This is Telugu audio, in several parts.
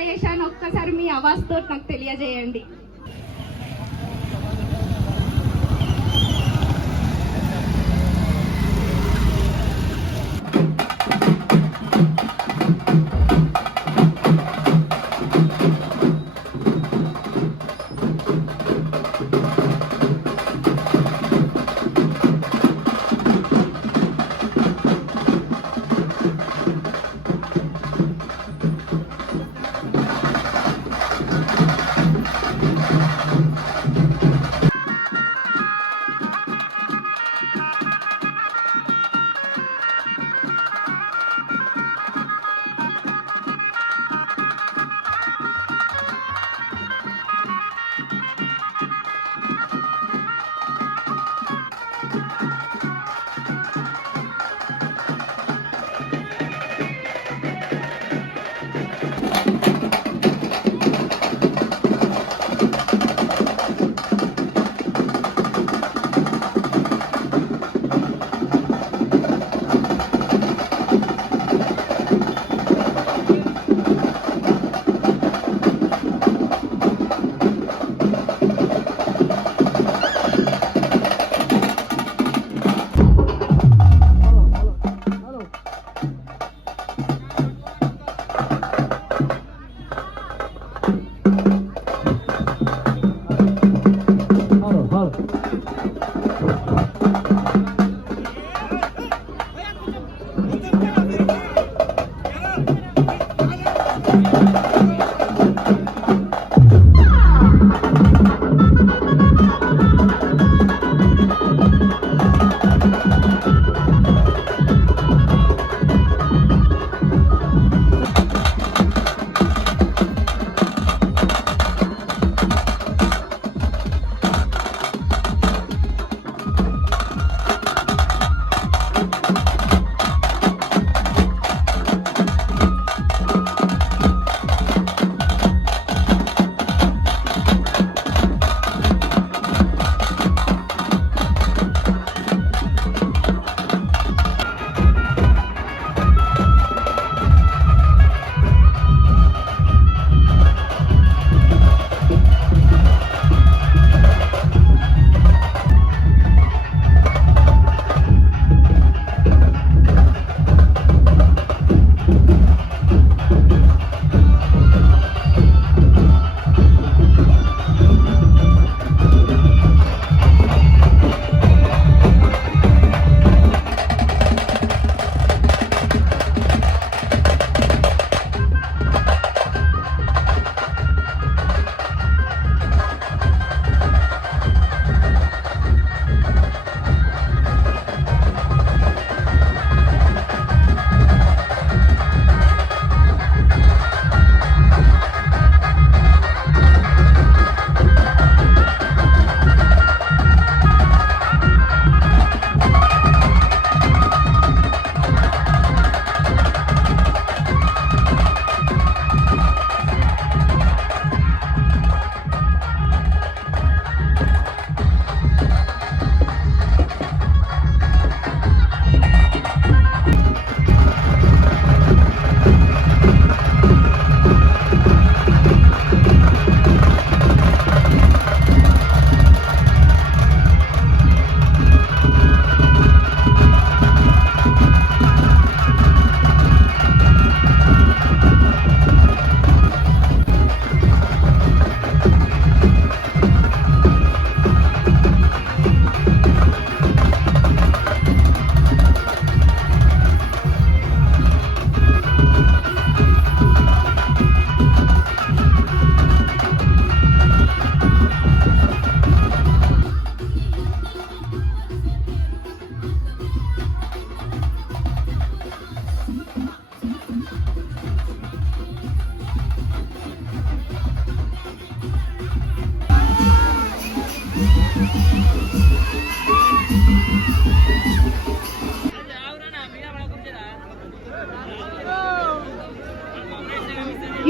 ఎలా చేశాను ఒక్కసారి మీ ఆవాజ్తో నాకు తెలియజేయండి.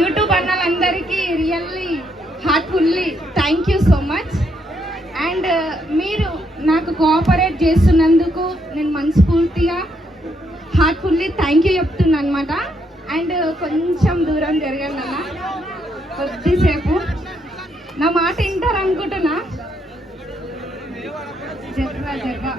యూట్యూబ్ అన్నలందరికీ really heartfully thank you so much. And మీరు నాకు కోఆపరేట్ చేస్తున్నందుకు నేను మనస్ఫూర్తిగా హార్ట్ఫుల్లీ థ్యాంక్ యూ చెప్తున్నాను అనమాట. అండ్ కొంచెం దూరం జరగండి అన్న. కొద్దిసేపు నా మాట వింటారు అనుకుంటున్నా. జర్రా జర్రా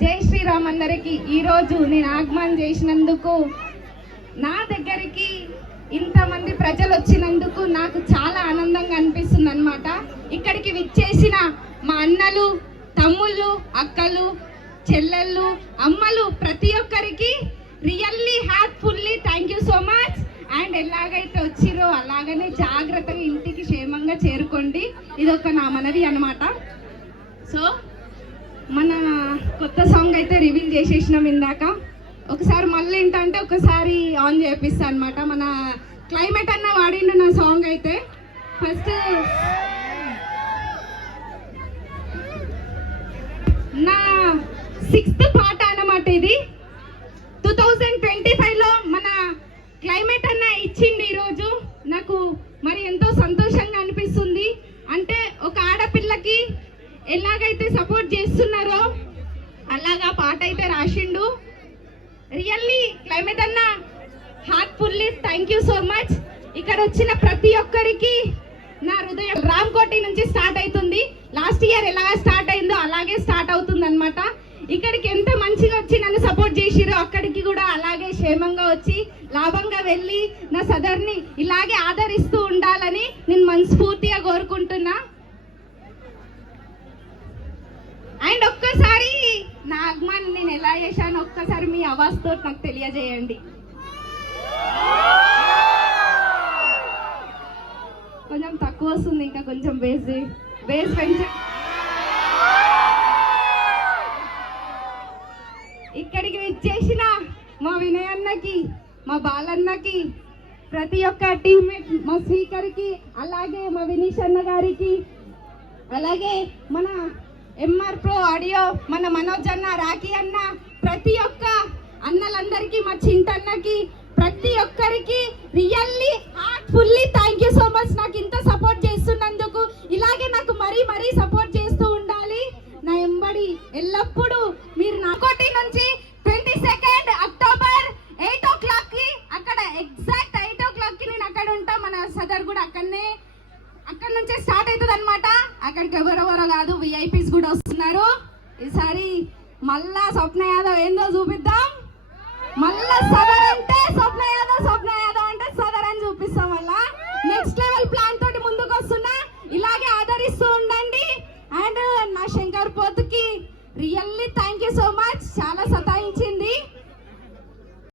జై శ్రీరామ్ అందరికి. ఈరోజు నేను ఆగమనం చేసినందుకు, నా దగ్గరికి ఇంతమంది ప్రజలు వచ్చినందుకు నాకు చాలా ఆనందంగా అనిపిస్తుంది అన్నమాట. ఇక్కడికి విచ్చేసిన మా అన్నలు, తమ్ముళ్ళు, అక్కలు, చెల్లెళ్ళు, అమ్మలు ప్రతి ఒక్కరికి really heartfully thank you so much. And ఎలాగైతే వచ్చిరో అలాగనే జాగ్రత్తగా ఇంటికి క్షేమంగా చేరుకోండి. ఇది ఒక నా మనవి అన్నమాట. సో మన కొత్త సాంగ్ అయితే రివీల్ చేసేసినాం ఇందాక. ఒకసారి మళ్ళీ ఏంటంటే ఒకసారి ఆన్ చేపిస్తా అనమాట. మన క్లైమేట్ అన్న వాడిండు నా సాంగ్ అయితే. ఫస్ట్ నా 6th పాట అన్నమాట ఇది. 2025లో మన క్లైమేట్ అన్న ఇచ్చింది ఈరోజు. నాకు మరి ఎంతో సంతోషంగా అనిపిస్తుంది. అంటే ఒక ఆడపిల్లకి ఎలాగైతే సపోర్ట్ చేస్తున్నారో అలాగా పాట అయితే రాసిండు. రియల్లీ క్లైమేట్ అన్న heartfully thank you so much. ఇక్కడ వచ్చిన ప్రతి ఒక్కరికి నా హృదయం. రామ్కోటి నుంచి స్టార్ట్ అవుతుంది. లాస్ట్ ఇయర్ ఎలాగ స్టార్ట్ అయిందో అలాగే స్టార్ట్ అవుతుంది అనమాట. ఇక్కడికి ఎంత మంచిగా వచ్చి నన్ను సపోర్ట్ చేసిరో అక్కడికి కూడా అలాగే క్షేమంగా వచ్చి లాభంగా వెళ్ళి నా సదర్ని ఇలాగే ఆదరిస్తూ ఉండాలని నేను మనస్ఫూర్తిగా కోరుకుంటున్నా. అండ్ ఒక్కసారి నా ఆగమన్ నేను ఎలా చేశాను ఒక్కసారి మీ అవాజ్తో నాకు తెలియజేయండి. కొంచెం తక్కువ వస్తుంది, ఇంకా కొంచెం బేస్ పెంచ. ఇక్కడికి విచ్చేసిన మా వినయ్ అన్నకి, మా బాలన్నకి, ప్రతి ఒక్క టీమ్మేట్, మా స్పీకర్కి, అలాగే మా వినీష్ అన్న గారికి, అలాగే మన ఎంఆర్ ప్రో ఆడియో, మన మనోజ్ అన్న, రాఖీ అన్న, ప్రతి ఒక్క అన్నలందరికీ, మా చింటన్నకి, ప్రతి ఒక్కరికి really heartfully thank you so much. నాకు ఇంత సపోర్ట్ చేస్తున్నందుకు ఇలాగే నాకు మరీ సపోర్ట్ చేస్తూ ఉండాలి. నా ఎంబడి ఎల్లప్పుడూ మీరు. నాకోటి నుంచి 22 అక్టోబర్ 8 o'clock కి అక్కడ ఎగ్జాక్ట్ 8 o'clock కి నేను అక్కడ ఉంటా. మన సదర్ కూడా అక్కడ నుంచే స్టార్ట్ అవుతుంది అనమాట. అక్కడికి ఎవరెవరో కాదు, విఐపీస్ కూడా వస్తున్నారు. ఈసారి మళ్ళా స్వప్న యాదవ్ ఏందో చూపిద్దాం. మళ్ళా సదర్ అంటే స్వప్న యాదవ్ అంటే సదర్ అని చూపిస్తాం. మళ్ళా నెక్స్ట్ లెవెల్ ప్లాన్ తోటి ముందుకు వస్తున్నా. ఇలాగే ఆదరిస్తూ ఉండండి. అండ్ నా శంకర్ పోతుకి రియల్లీ థ్యాంక్ యూ సో